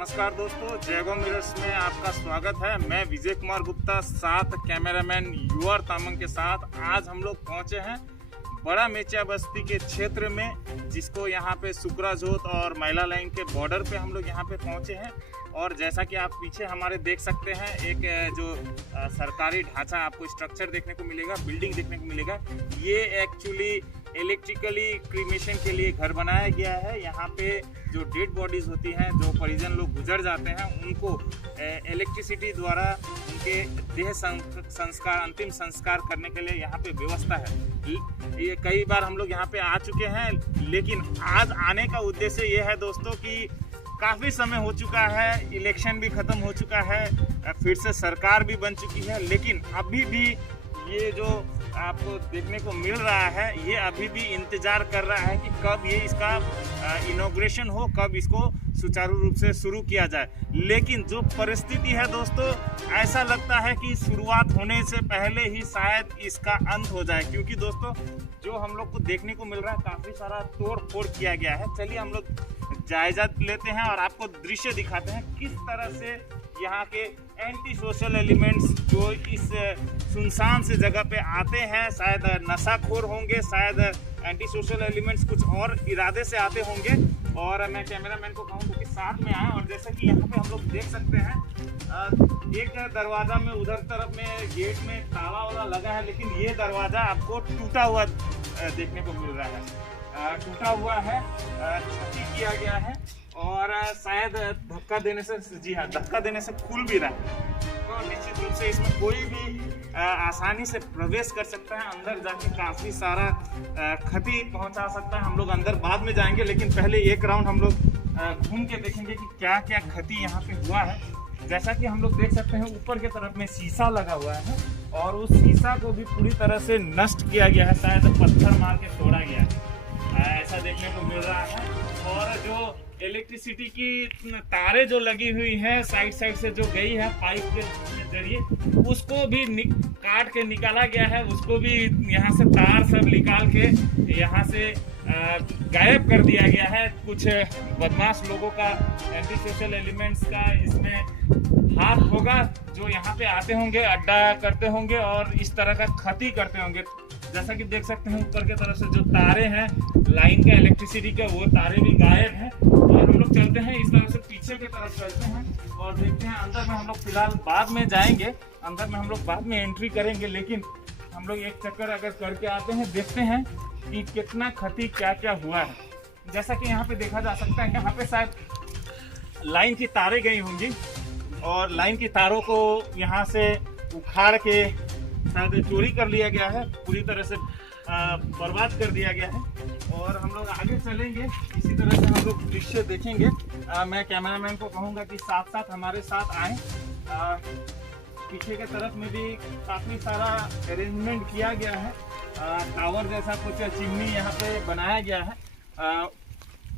नमस्कार दोस्तों, जयगो मिरर्स में आपका स्वागत है। मैं विजय कुमार गुप्ता, साथ कैमरामैन यूआर तामंग के साथ आज हम लोग पहुंचे हैं बड़ा मेचा बस्ती के क्षेत्र में, जिसको यहाँ पे सुकराझोत और मैला लाइन के बॉर्डर पे हम लोग यहाँ पे पहुंचे हैं। और जैसा कि आप पीछे हमारे देख सकते हैं, एक जो सरकारी ढांचा आपको स्ट्रक्चर देखने को मिलेगा, बिल्डिंग देखने को मिलेगा, ये एक्चुअली इलेक्ट्रिकली क्रीमेशन के लिए घर बनाया गया है। यहाँ पे जो डेड बॉडीज़ होती हैं, जो परिजन लोग गुजर जाते हैं, उनको इलेक्ट्रिसिटी द्वारा उनके देह संस्कार, अंतिम संस्कार करने के लिए यहाँ पे व्यवस्था है। ये कई बार हम लोग यहाँ पे आ चुके हैं, लेकिन आज आने का उद्देश्य ये है दोस्तों कि काफ़ी समय हो चुका है, इलेक्शन भी ख़त्म हो चुका है, फिर से सरकार भी बन चुकी है, लेकिन अभी भी ये जो आपको देखने को मिल रहा है, ये अभी भी इंतज़ार कर रहा है कि कब ये इसका इनॉग्रेशन हो, कब इसको सुचारू रूप से शुरू किया जाए। लेकिन जो परिस्थिति है दोस्तों, ऐसा लगता है कि शुरुआत होने से पहले ही शायद इसका अंत हो जाए, क्योंकि दोस्तों जो हम लोग को देखने को मिल रहा है, काफ़ी सारा तोड़ फोड़ किया गया है। चलिए हम लोग जायजा लेते हैं और आपको दृश्य दिखाते हैं किस तरह से यहाँ के एंटी सोशल एलिमेंट्स जो इस सुनसान से जगह पे आते हैं, शायद नशाखोर होंगे, शायद एंटी सोशल एलिमेंट्स कुछ और इरादे से आते होंगे। और मैं कैमरामैन को कहूँगा कि साथ में आए। और जैसा कि यहाँ पे हम लोग देख सकते हैं, एक दरवाज़ा में उधर तरफ में गेट में ताला वाला लगा है, लेकिन ये दरवाज़ा आपको टूटा हुआ देखने को मिल रहा है, टूटा हुआ है, क्षति किया गया है और शायद धक्का देने से, जी हाँ, धक्का देने से खुल भी रहा है। तो निश्चित रूप से इसमें कोई भी आसानी से प्रवेश कर सकता है, अंदर जाके काफ़ी सारा क्षति पहुंचा सकता है। हम लोग अंदर बाद में जाएंगे, लेकिन पहले एक राउंड हम लोग घूम के देखेंगे कि क्या क्या क्षति यहाँ पे हुआ है। जैसा कि हम लोग देख सकते हैं, ऊपर की तरफ में शीशा लगा हुआ है और उस शीशा को भी पूरी तरह से नष्ट किया गया है, शायद पत्थर मार के तोड़ा गया है, ऐसा देखने को मिल रहा है। और जो इलेक्ट्रिसिटी की तारें जो लगी हुई हैं साइड से जो गई है पाइप के जरिए, उसको भी काट के निकाला गया है, उसको भी यहाँ से तार सब निकाल के यहाँ से गायब कर दिया गया है। कुछ बदमाश लोगों का, एंटी सोशल एलिमेंट्स का इसमें हाथ होगा, जो यहाँ पे आते होंगे, अड्डा करते होंगे और इस तरह का क्षति करते होंगे। जैसा कि देख सकते हैं, ऊपर की तरफ से जो तारे हैं लाइन का, इलेक्ट्रिसिटी का, वो तारे भी गायब हैं। और हम लोग चलते हैं इस तरह से, पीछे की तरफ चलते हैं और देखते हैं अंदर में। हम लोग फिलहाल बाद में जाएंगे, अंदर में हम लोग बाद में एंट्री करेंगे, लेकिन हम लोग एक चक्कर अगर करके आते हैं, देखते हैं कि कितना क्षति क्या क्या हुआ है। जैसा कि यहाँ पे देखा जा सकता है, यहाँ पे शायद लाइन की तारें गई होंगी और लाइन की तारों को यहाँ से उखाड़ के शायद चोरी कर लिया गया है, पूरी तरह से बर्बाद कर दिया गया है। और हम लोग आगे चलेंगे, इसी तरह से हम लोग दृश्य देखेंगे। मैं कैमरामैन को कहूँगा कि साथ साथ हमारे साथ आए। पीछे के तरफ में भी काफ़ी सारा अरेंजमेंट किया गया है, टावर जैसा कुछ चिमनी यहाँ पे बनाया गया है,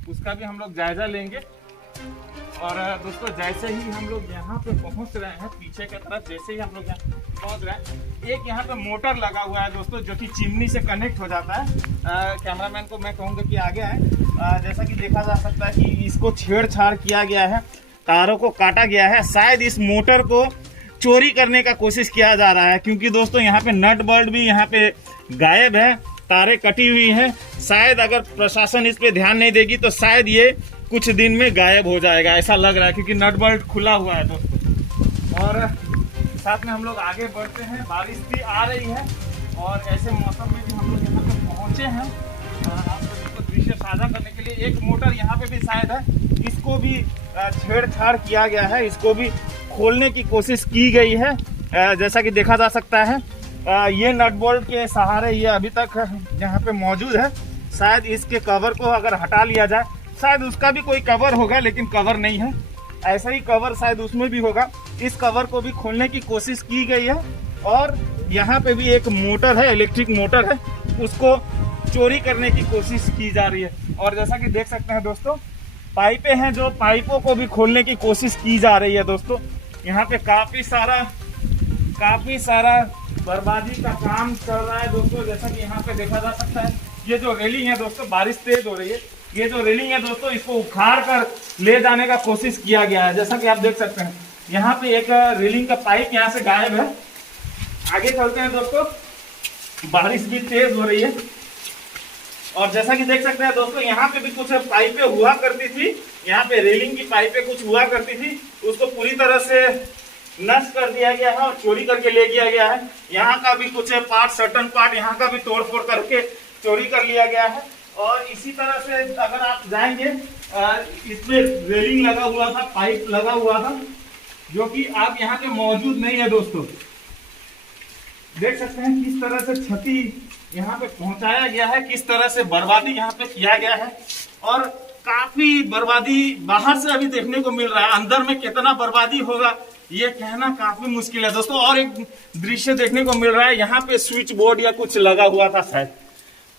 उसका भी हम लोग जायजा लेंगे। और दोस्तों जैसे ही हम लोग यहाँ पे पहुँच रहे हैं, पीछे की तरफ जैसे ही हम लोग यहाँ पहुँच रहे हैं, एक यहाँ पे मोटर लगा हुआ है दोस्तों, जो कि चिमनी से कनेक्ट हो जाता है। कैमरामैन को मैं कहूँगा कि आगे आए। जैसा कि देखा जा सकता है कि इसको छेड़छाड़ किया गया है, तारों को काटा गया है, शायद इस मोटर को चोरी करने का कोशिश किया जा रहा है, क्योंकि दोस्तों यहाँ पे नट बोल्ट भी यहाँ पे गायब है, तारें कटी हुई है। शायद अगर प्रशासन इस पे ध्यान नहीं देगी तो शायद ये कुछ दिन में गायब हो जाएगा, ऐसा लग रहा है, क्योंकि नट बोल्ट खुला हुआ है दोस्तों। और साथ में हम लोग आगे बढ़ते हैं, बारिश भी आ रही है और ऐसे मौसम में भी हम लोग यहाँ पे पहुँचे हैं आप सभी को दृश्य साझा करने के लिए। एक मोटर यहाँ पे भी शायद है, इसको भी छेड़छाड़ किया गया है, इसको भी खोलने की कोशिश की गई है। जैसा कि देखा जा सकता है, ये नट बोल्ट के सहारे ये अभी तक यहाँ पे मौजूद है। शायद इसके कवर को अगर हटा लिया जाए, शायद उसका भी कोई कवर होगा, लेकिन कवर नहीं है, ऐसा ही कवर शायद उसमें भी होगा। इस कवर को भी खोलने की कोशिश की गई है। और यहाँ पे भी एक मोटर है, इलेक्ट्रिक मोटर है, उसको चोरी करने की कोशिश की जा रही है। और जैसा कि देख सकते हैं दोस्तों, पाइपें हैं, जो पाइपों को भी खोलने की कोशिश की जा रही है दोस्तों। यहाँ पे काफ़ी सारा बर्बादी का काम चल रहा है दोस्तों। जैसा कि यहाँ पे देखा जा सकता है, ये जो रेलिंग है दोस्तों, बारिश तेज हो रही है, ये जो रेलिंग है दोस्तों, इसको उखाड़ कर ले जाने का कोशिश किया गया है। जैसा कि आप देख सकते हैं यहाँ पे एक रेलिंग का पाइप यहाँ से गायब है। आगे चलते हैं दोस्तों, बारिश भी तेज हो रही है और जैसा कि देख सकते हैं दोस्तों, यहाँ पे भी कुछ पाइपें हुआ करती थी, यहाँ पे रेलिंग की पाइपें कुछ हुआ करती थी, उसको पूरी तरह से नष्ट कर दिया गया है और चोरी करके ले गया गया है। यहाँ का भी कुछ पार्ट, सर्टन पार्ट यहाँ का भी तोड़ फोड़ करके चोरी कर लिया गया है। और इसी तरह से अगर आप जाएंगे, इसमें रेलिंग लगा हुआ था, पाइप लगा हुआ था, जो कि आप यहाँ पे मौजूद नहीं है दोस्तों। देख सकते हैं किस तरह से क्षति यहाँ पे पहुंचाया गया है, किस तरह से बर्बादी यहाँ पे किया गया है। और काफी बर्बादी बाहर से अभी देखने को मिल रहा है, अंदर में कितना बर्बादी होगा ये कहना काफी मुश्किल है दोस्तों। और एक दृश्य देखने को मिल रहा है, यहाँ पे स्विच बोर्ड या कुछ लगा हुआ था शायद,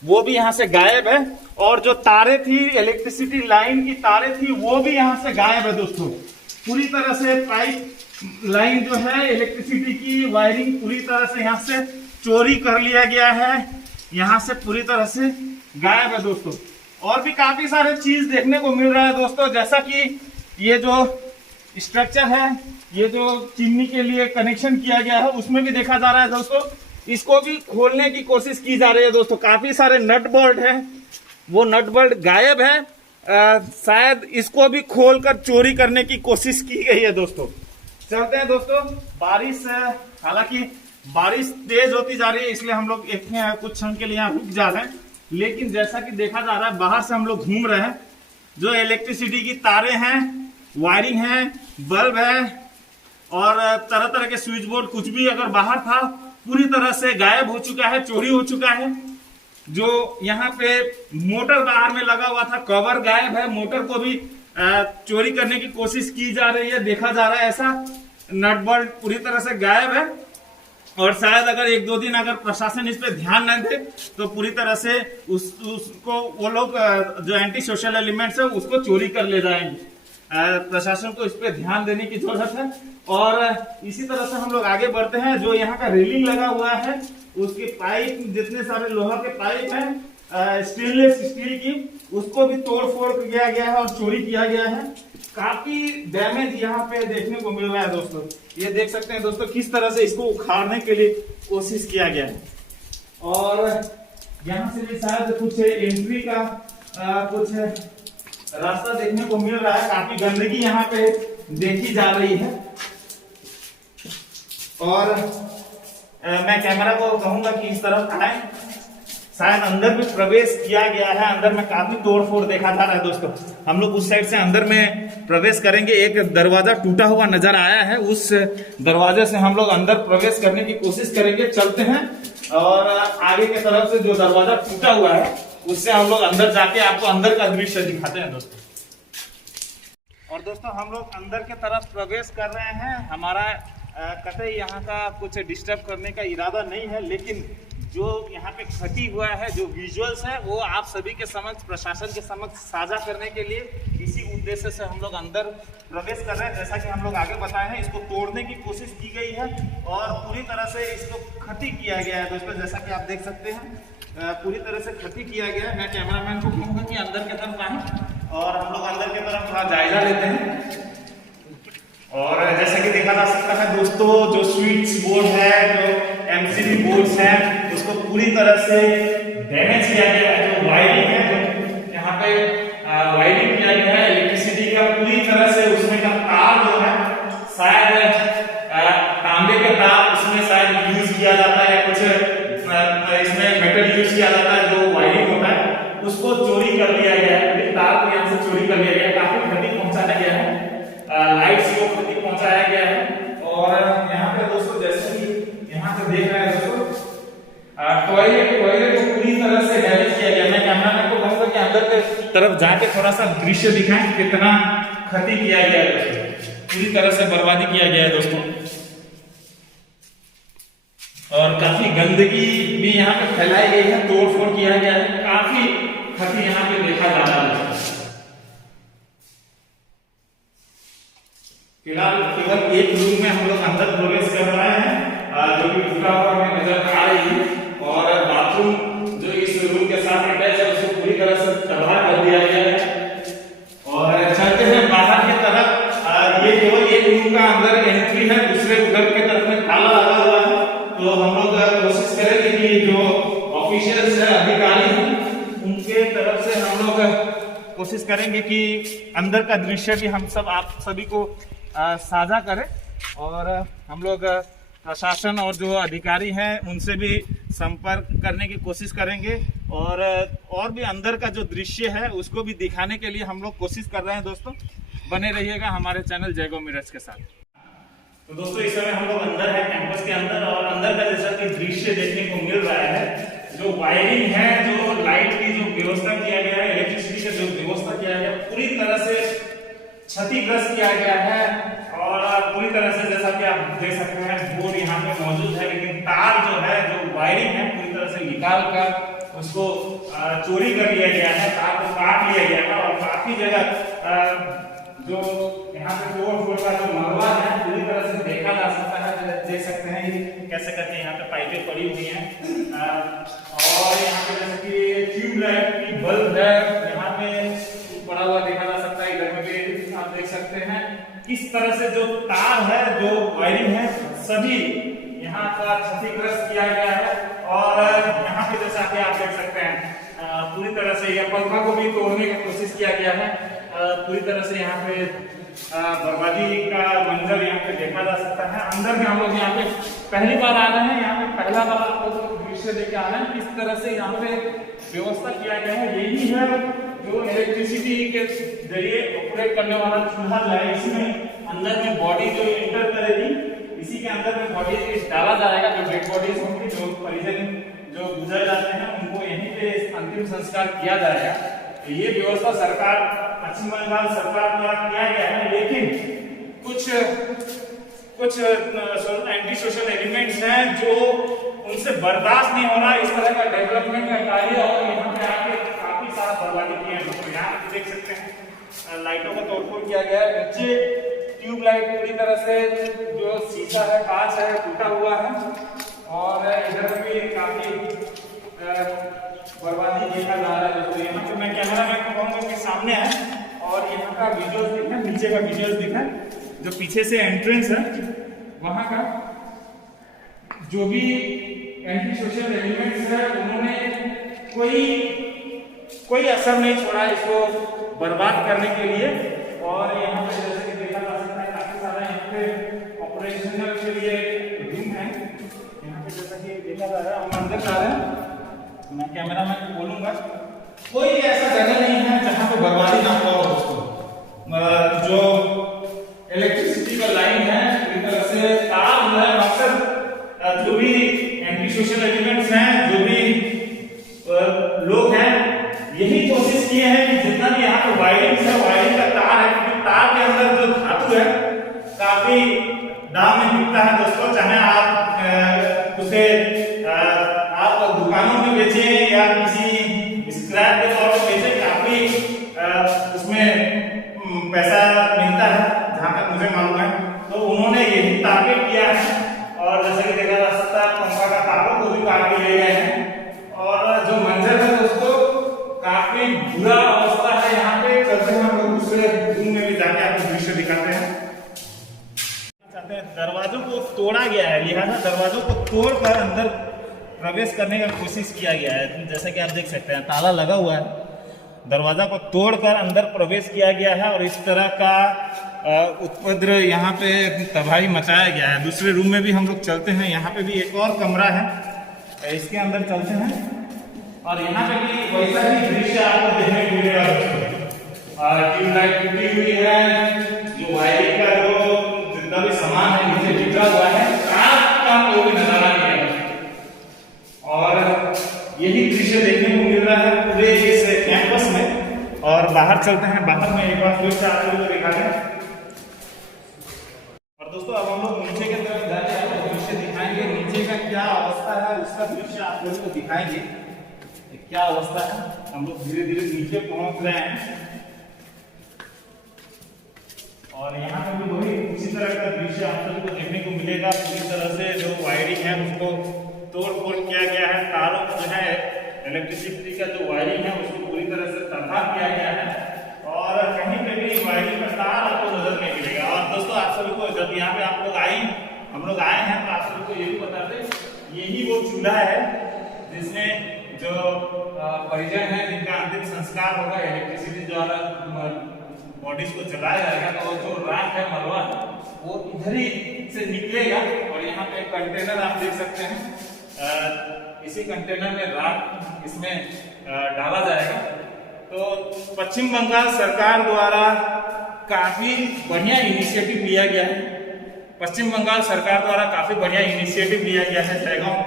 वो भी यहाँ से गायब है। और जो तारे थी, इलेक्ट्रिसिटी लाइन की तारे थी, वो भी यहाँ से गायब है दोस्तों। पूरी तरह से पाइप लाइन जो है, इलेक्ट्रिसिटी की वायरिंग पूरी तरह से यहाँ से चोरी कर लिया गया है, यहाँ से पूरी तरह से गायब है दोस्तों। और भी काफी सारे चीज देखने को मिल रहा है दोस्तों, जैसा कि ये जो स्ट्रक्चर है, ये जो चिमनी के लिए कनेक्शन किया गया है, उसमें भी देखा जा रहा है दोस्तों, इसको भी खोलने की कोशिश की जा रही है दोस्तों। काफी सारे नट बोल्ट है, वो नट बोल्ट गायब है, शायद इसको भी खोलकर चोरी करने की कोशिश की गई है दोस्तों। चलते हैं दोस्तों, बारिश, हालांकि बारिश तेज होती जा रही है, इसलिए हम लोग कुछ क्षण के लिए यहाँ रुक जा रहे हैं। लेकिन जैसा कि देखा जा रहा है, बाहर से हम लोग घूम रहे हैं, जो इलेक्ट्रिसिटी की तारे हैं, वायरिंग है, बल्ब है और तरह तरह के स्विच बोर्ड, कुछ भी अगर बाहर था पूरी तरह से गायब हो चुका है, चोरी हो चुका है। जो यहाँ पे मोटर बाहर में लगा हुआ था, कवर गायब है, मोटर को भी चोरी करने की कोशिश की जा रही है, देखा जा रहा है ऐसा। नट बोल्ट पूरी तरह से गायब है और शायद अगर एक दो दिन अगर प्रशासन इस पे ध्यान न दे तो पूरी तरह से उसको वो लोग जो एंटी सोशल एलिमेंट्स है उसको चोरी कर ले जाएंगे। प्रशासन को इस पे ध्यान देने की जरूरत है। और इसी तरह से हम लोग आगे बढ़ते हैं। जो यहाँ का रेलिंग लगा हुआ है, उसके पाइप, जितने सारे लोहा के पाइप हैं, स्टेनलेस स्टील की, उसको भी तोड़ फोड़ किया गया है और चोरी किया गया है। काफी डैमेज यहाँ पे देखने को मिल रहा है दोस्तों। ये देख सकते हैं दोस्तों किस तरह से इसको उखाड़ने के लिए कोशिश किया गया है। और यहाँ से भी शायद कुछ एंट्री का कुछ रास्ता देखने को मिल रहा है। काफी गंदगी यहाँ पे देखी जा रही है। और मैं कैमरा को कहूंगा कि इस तरफ आए, शायद अंदर भी प्रवेश किया गया है। अंदर में काफी तोड़ फोड़ देखा जा रहा है दोस्तों। हम लोग उस साइड से अंदर में प्रवेश करेंगे। एक दरवाजा टूटा हुआ नजर आया है, उस दरवाजे से हम लोग अंदर प्रवेश करने की कोशिश करेंगे। चलते हैं और आगे की तरफ से जो दरवाजा टूटा हुआ है उससे हम लोग अंदर जाके आपको अंदर का दृश्य दिखाते हैं दोस्तों। और दोस्तों हम लोग अंदर के तरफ प्रवेश कर रहे हैं। हमारा कतई यहाँ का कुछ डिस्टर्ब करने का इरादा नहीं है, लेकिन जो यहाँ पे क्षति हुआ है, जो विजुअल्स है, वो आप सभी के समक्ष, प्रशासन के समक्ष साझा करने के लिए इसी उद्देश्य से हम लोग अंदर प्रवेश कर रहे हैं। जैसा कि हम लोग आगे बताए हैं, इसको तोड़ने की कोशिश की गई है और पूरी तरह से इसको क्षति किया गया है दोस्तों। जैसा कि आप देख सकते हैं पूरी तरह से क्षति किया गया है। मैं कैमरामैन को कहूँगा कि अंदर की तरफ आए और हम लोग अंदर की तरफ थोड़ा जायजा लेते हैं। और जैसा कि देखा जा सकता है दोस्तों, जो स्विच बोर्ड है, जो एमसीबी बोर्ड्स हैं, उसको पूरी तरह से डैमेज किया गया है। जो वायरिंग है, जो यहाँ पे वायरिंग किया गया है इलेक्ट्रिसिटी का, पूरी तरह से उसमें का तार जो है, शायद तांबे के तार उसमें शायद यूज किया जाता है, कुछ इसमें मेटल यूज किया जाता है, जो वायरिंग होता है उसको चोरी कर लिया गया है। तार को यहाँ से चोरी कर लिया गया है, काफी क्षति पहुंचाया गया है, लाइट्स को क्षति पहुंचाया गया है। और यहाँ पे दोस्तों जैसे कि यहाँ पे देख रहे हैं दोस्तों, टॉयलेट को पूरी तरह से डैमेज किया गया। मैं कैमरामैन को कहूंगा कि अंदर के तरफ जाके थोड़ा सा दृश्य दिखाएं कि कितना क्षति किया गया है दोस्तों, पूरी तरह से बर्बादी किया गया है दोस्तों। और काफी गंदगी भी यहाँ पे फैलाई गई है, तोड़ फोड़ किया गया है, काफी क्षति यहाँ पे देखा जा रहा है। फिलहाल केवल एक रूम में हम लोग अंदर प्रवेश कर रहे हैं, जो कि टूटा हुआ हमें नजर आ रही है। और बाथरूम जो इस रूम के साथ अटैच है, उसको पूरी तरह से तबाह कर दिया गया है। अधिकारी हैं उनके तरफ से हम लोग कोशिश करेंगे कि अंदर का दृश्य भी हम सब आप सभी को साझा करें, और हम लोग प्रशासन और जो अधिकारी हैं उनसे भी संपर्क करने की कोशिश करेंगे, और भी अंदर का जो दृश्य है उसको भी दिखाने के लिए हम लोग कोशिश कर रहे हैं। दोस्तों बने रहिएगा हमारे चैनल जयगो मिरर्स के साथ। तो दोस्तों इस समय हम लोग अंदर है, कैंपस के अंदर, और अंदर का जैसा कि दृश्य देखने को मिल रहा है, जो वायरिंग है, जो लाइट की जो व्यवस्था किया गया है, इलेक्ट्रिसिटी का जो व्यवस्था किया गया है, पूरी तरह से क्षतिग्रस्त किया गया है। और पूरी तरह से जैसा कि आप देख सकते हैं बोर्ड यहाँ पे मौजूद है, लेकिन तार जो है, जो वायरिंग है, पूरी तरह से निकाल कर उसको चोरी कर लिया गया है, तार को काट लिया गया है। और काफी जगह जो यहाँ पे फ्लोर का जो मलबा है पूरी तरह से देखा जा सकता है। देख सकते हैं ये कैसे करके यहाँ पे पाइपें पड़ी हुई हैं, और यहाँ पे जैसे कि ट्यूबलाइट की बल्ब है यहाँ पे पड़ा हुआ देखा जा सकता है। इधर में भी आप देख सकते हैं किस तरह से जो तार है, जो वायरिंग है, सभी यहाँ का क्षतिग्रस्त किया गया है। और यहाँ पे जैसा कि आप देख सकते हैं पूरी तरह से यह पंखा को भी तोड़ने की कोशिश किया गया है। पूरी तरह से यहाँ पे बर्बादी का मंजर यहाँ पे देखा जा सकता है। अंदर में हम लोग यहाँ पे पहली बार आ रहे हैं, यहाँ पे पहला बार आप लोग दृश्य देख आ रहे हैं किस तरह से यहाँ पे व्यवस्था किया गया है। यही है जो इलेक्ट्रिसिटी के जरिए ऑपरेट करने वाला चूल्हा जो है, इसमें अंदर में बॉडी जो एंटर करेगी, इसी के अंदर में बॉडी डाला जाएगा। जो डेड बॉडीज होंगी, जो परिजन जो गुजर जाते हैं, उनको यहीं पे अंतिम संस्कार किया जाएगा। ये व्यवस्था सरकार, पश्चिम बंगाल सरकार द्वारा किया गया है, लेकिन कुछ एंटी सोशल एलिमेंट्स हैं जो उनसे बर्दाश्त नहीं हो रहा इस तरह का डेवलपमेंट का कार्य, और यहाँ पे आके काफी सारा बर्बादी किया है। तो यहाँ पे देख सकते हैं लाइटों का तोड़फोड़ किया गया है, नीचे ट्यूबलाइट पूरी तरह से जो शीशा है, कांच है, टूटा हुआ है, और इधर भी काफी बर्बादी देखा जा रहा है। तो यहाँ पे मैं कैमरा मैन को कहूँगा कि सामने है, और यहाँ का विजुअल्स दिखा, नीचे का विजुअल्स दिखा, जो पीछे से एंट्रेंस है वहाँ का जो भी एंटी सोशल एलिमेंट्स है उन्होंने कोई असर नहीं छोड़ा इसको बर्बाद करने के लिए। और यहाँ पे जैसे कि देखा जा सकता है काफी सारा यहाँ पे ऑपरेशनल के लिए रूम है। यहाँ पे जैसा कि देखा जा रहा है, हम अंदर जा रहे हैं, मैं कैमरा मैन को बोलूंगा कोई ऐसा जगह नहीं है जहां पे बर्बादी ना हो। दोस्तों जो इलेक्ट्रिसिटी का लाइन है, पूरी तरह से तार है, अक्सर जो भी एंटी सोशल एलिमेंट्स हैं, जो भी लोग हैं, यही कोशिश किए हैं कि जितना भी यहाँ पे वायरिंग है, वायरिंग का तार है, क्योंकि तार के अंदर जो धातु है काफी दाम में बिकता है। दोस्तों चाहे आप उसे दुकानों में बेचे या किसी स्क्रैप के तौर पर बेचे, काफी उसमें पैसा मिलता है जहां तक मुझे मालूम है। तो उन्होंने यही टारगेट किया है, और जैसे कि देखा जा सकता है पंखा का तारों को भी काट के ले गए हैं। और जो मंजर है दोस्तों काफी बुरा अवस्था है। यहाँ पे चलते हैं हम लोग दूसरे रूम में भी जाके आपको दृश्य दिखाते हैं। दरवाजों को तोड़ा गया है, लिहाजा दरवाजों को तोड़कर अंदर प्रवेश करने का कोशिश किया गया है। जैसा कि आप देख सकते हैं ताला लगा हुआ है, दरवाजा को तोड़कर अंदर प्रवेश किया गया है, और इस तरह का उपद्रव यहाँ पे तबाही मचाया गया है। दूसरे रूम में भी हम लोग चलते हैं, यहाँ पे भी एक और कमरा है, इसके अंदर चलते हैं, और यहाँ पे भी वैसा ही दृश्य आपको देखने को मिलेगा। ट्यूबलाइट टूटी हुई है, जो वायरिंग का जो जितना भी सामान है नीचे बिखरा हुआ है, कोई भी नजारा नहीं है। और यही दृश्य देखने को मिल रहा है पूरे इस कैंपस में। और बाहर चलते हैं, बाहर में एक बार फिर से आप लोगों को दिखा दें। और दोस्तों अब हम लोग नीचे की तरफ जाके आपको दृश्य दिखाएंगे, नीचे का क्या अवस्था है उसका दृश्य आप लोगों को दिखाएंगे क्या अवस्था है। हम लोग धीरे धीरे नीचे पहुंच रहे हैं, और यहाँ पर भी वही उसी तरह का दृश्य आप लोगों को देखने को मिलेगा। पूरी तरह से जो वायरिंग है उसको तोड़ फोड़ किया गया है, तारों को जो है इलेक्ट्रिसिटी का जो वायरिंग है उसको पूरी तरह से तबाह किया गया है, और कहीं पे भी वायरिंग का तार आपको नजर नहीं मिलेगा। और दोस्तों आप सभी को जब यहाँ पे आप लोग हम लोग आए हैं, तो आप सभी को ये भी बता दें यही वो चूल्हा है जिसमें जो परिजन है जिनका अंतिम संस्कार होगा इलेक्ट्रिसिटी द्वारा बॉडीज को जलाया जाएगा, तो वो जो राख है मलबा वो इधर ही से निकलेगा और यहाँ पे कंटेनर आप देख सकते हैं, इसी कंटेनर में राख इसमें डाला जाएगा। तो पश्चिम बंगाल सरकार द्वारा काफी बढ़िया इनिशिएटिव लिया गया है। पश्चिम बंगाल सरकार द्वारा काफी बढ़िया इनिशिएटिव लिया गया है जयगांव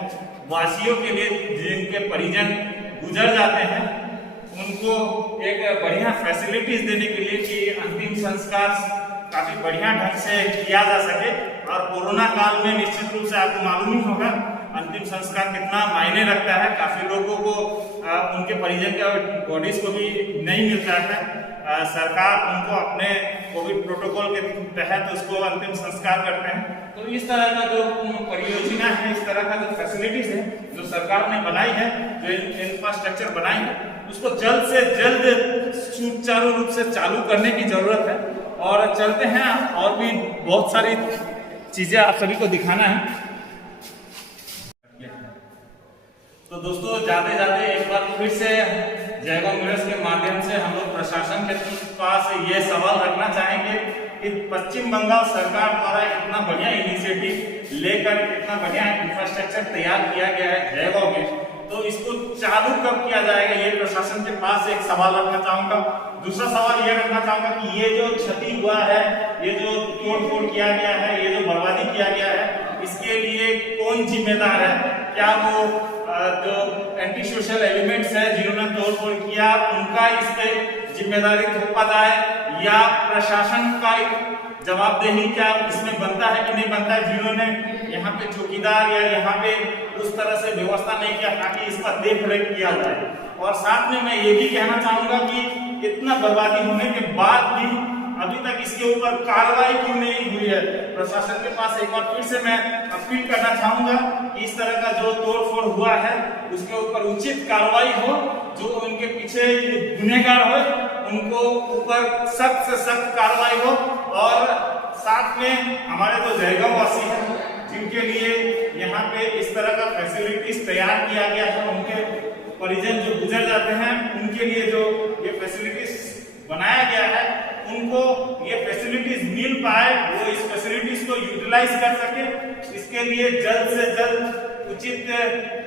वासियों के लिए, जिनके परिजन गुजर जाते हैं उनको एक बढ़िया फैसिलिटीज देने के लिए कि अंतिम संस्कार काफी बढ़िया ढंग से किया जा सके। और कोरोना काल में निश्चित रूप से आपको मालूम ही होगा अंतिम संस्कार कितना मायने रखता है। काफी लोगों को उनके परिजन के बॉडीज को भी नहीं मिलता है, सरकार उनको अपने कोविड प्रोटोकॉल के तहत उसको अंतिम संस्कार करते हैं। तो इस तरह का जो परियोजना है, इस तरह का जो फैसिलिटीज है जो सरकार ने बनाई है, जो इंफ्रास्ट्रक्चर बनाई है, उसको जल्द से जल्द सुचारू रूप से चालू करने की जरूरत है। और चलते हैं, और भी बहुत सारी चीजें आप सभी को दिखाना है। तो दोस्तों जाते जाते एक बार फिर से जयगांव मिरर्स के माध्यम से हम लोग प्रशासन के पास ये सवाल रखना चाहेंगे कि पश्चिम बंगाल सरकार द्वारा इतना बढ़िया इनिशिएटिव लेकर इतना बढ़िया इंफ्रास्ट्रक्चर तैयार किया गया है जयगांव में, तो इसको चालू कब किया जाएगा, ये प्रशासन के पास एक सवाल रखना चाहूंगा। दूसरा सवाल ये रखना चाहूंगा कि ये जो क्षति हुआ है, ये जो तोड़ फोड़ किया गया है, ये जो बर्बादी किया गया है, इसके लिए कौन जिम्मेदार है? क्या वो जो एंटी सोशल एलिमेंट्स है जिन्होंने तोड़ फोड़ किया उनका इस पे जिम्मेदारी थोपा जाए, या प्रशासन का जवाबदेही क्या इसमें बनता है कि नहीं बनता है, जिन्होंने यहाँ पे चौकीदार या यहाँ पे उस तरह से व्यवस्था नहीं किया ताकि इसका देख रेख किया जाए। और साथ में मैं ये भी कहना चाहूंगा कि इतना बर्बादी होने के बाद भी अभी तक इसके ऊपर कार्रवाई क्यों नहीं हुई है। प्रशासन के पास एक बार फिर से मैं अपील करना चाहूंगा कि इस तरह का जो तोड़फोड़ हुआ है उसके ऊपर उचित कार्रवाई हो, जो उनके पीछे गुनहगार हो उनको ऊपर सख्त से सख्त कार्रवाई हो। और साथ में हमारे जो जयगांव वासी हैं जिनके लिए यहाँ पे इस तरह का फैसिलिटीज तैयार किया गया है, उनके परिजन जो गुजर जाते हैं उनके लिए जो ये फैसिलिटीज बनाया गया है, उनको ये फैसिलिटीज मिल पाए, वो इस फैसिलिटीज को यूटिलाइज कर सके, इसके लिए जल्द से जल्द उचित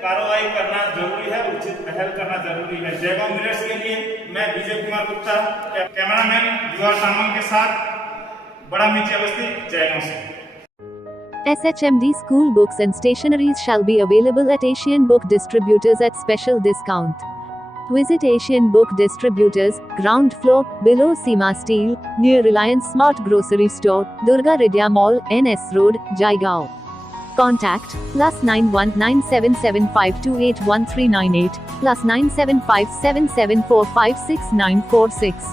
कार्रवाई करना जरूरी है, उचित पहल करना जरूरी है। जयगांव मिरर्स के लिए मैं विजय कुमार गुप्ता, कैमरामैन युवा तामंग के साथ, बड़ा मीचिया बस्ती, जयगांव से। SHMD school books and stationeries shall be available at Asian Book Distributors at special discount. Visit Asian Book Distributors, ground floor, below Seema Steel, near Reliance Smart Grocery Store, Durga Ridya Mall, NS Road, Jaigaon. Contact +919775281398, +975774569646.